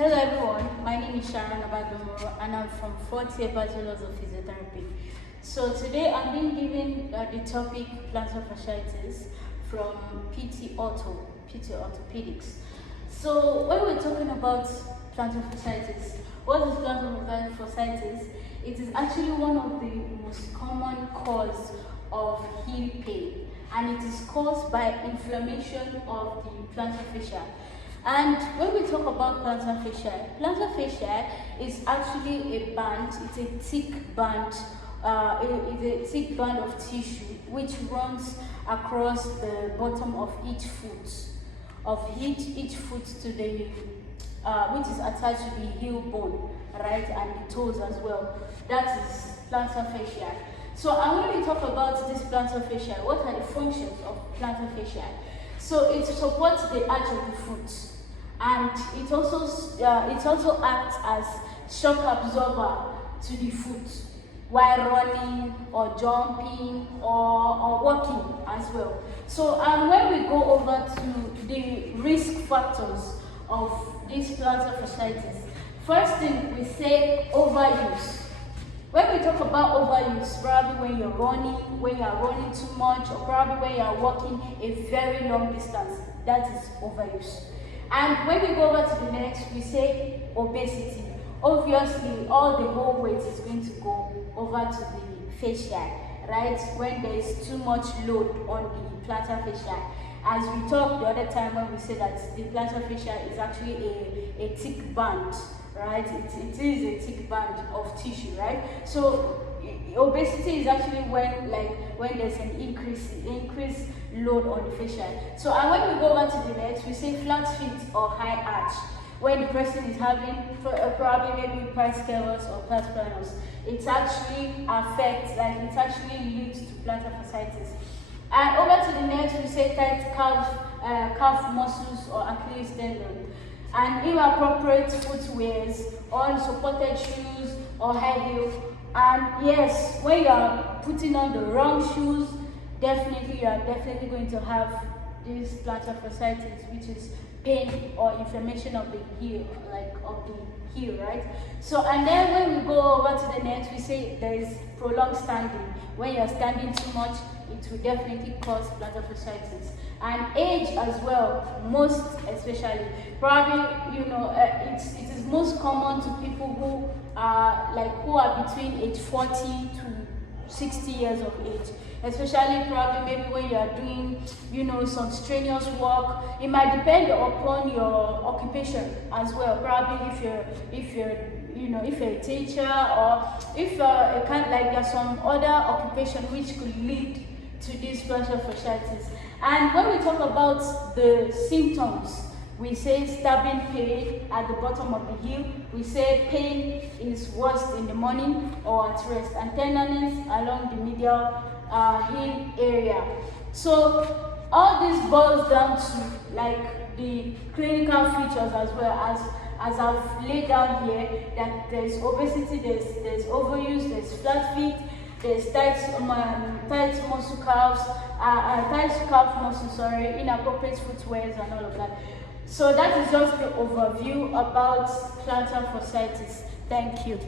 Hello everyone, my name is Sharon Abagomoro and I'm from 4th year Bachelor's of Physiotherapy. So today I'm being given the topic plantar fasciitis from PT Orthopedics. So when we're talking about plantar fasciitis, what is plantar fasciitis? It is actually one of the most common cause of heel pain, and it is caused by inflammation of the plantar fascia. And when we talk about plantar fascia is actually a band. It's a thick band. It's a thick band of tissue which runs across the bottom of each foot, to the which is attached to the heel bone, right, and the toes as well. That is plantar fascia. So I'm going to talk about this plantar fascia. What are the functions of plantar fascia? So it supports the arch of the foot, and it also acts as shock absorber to the foot while running or jumping or walking as well. So when we go over to the risk factors of this plantar fasciitis, first thing we say overuse. When we talk about overuse, probably when you're running too much, or probably when you're walking a very long distance, that is overuse. And when we go over to the next, we say obesity. Obviously, all the whole weight is going to go over to the fascia, right? When there is too much load on the plantar fascia. As we talked the other time when we said that the plantar fascia is actually a thick band, right? It is a thick band of tissue, right? So obesity is actually when there's an increased load on the fascia. So and when we go over to the next, we say flat feet or high arch. When the person is having probably maybe pars clavus or pars planus, it actually leads to plantar fasciitis. And over to the next, we say tight calf muscles or Achilles tendon. And inappropriate footwears, unsupported shoes or high heels. And yes, when you are putting on the wrong shoes, you are definitely going to have this plantar fasciitis, which is pain or inflammation of the heel, right? So and then when we go over to the next, we say there is prolonged standing. When you are standing too much, it will definitely cause plantar fasciitis. And age as well, most especially. Probably, it is most common to people who are between age 40 to 60 years of age. Especially probably maybe when you are doing, some strenuous work. It might depend upon your occupation as well. Probably if you're a teacher, or if there's some other occupation which could lead to this plantar fasciitis. And when we talk about the symptoms, we say stabbing pain at the bottom of the heel. We say pain is worst in the morning or at rest, and tenderness along the medial heel area. So all this boils down to the clinical features as well as I've laid down here, that there's obesity, there's overuse, there's flat feet, there's tight calf muscles, inappropriate footwears and all of that. So that is just the overview about plantar fasciitis. Thank you.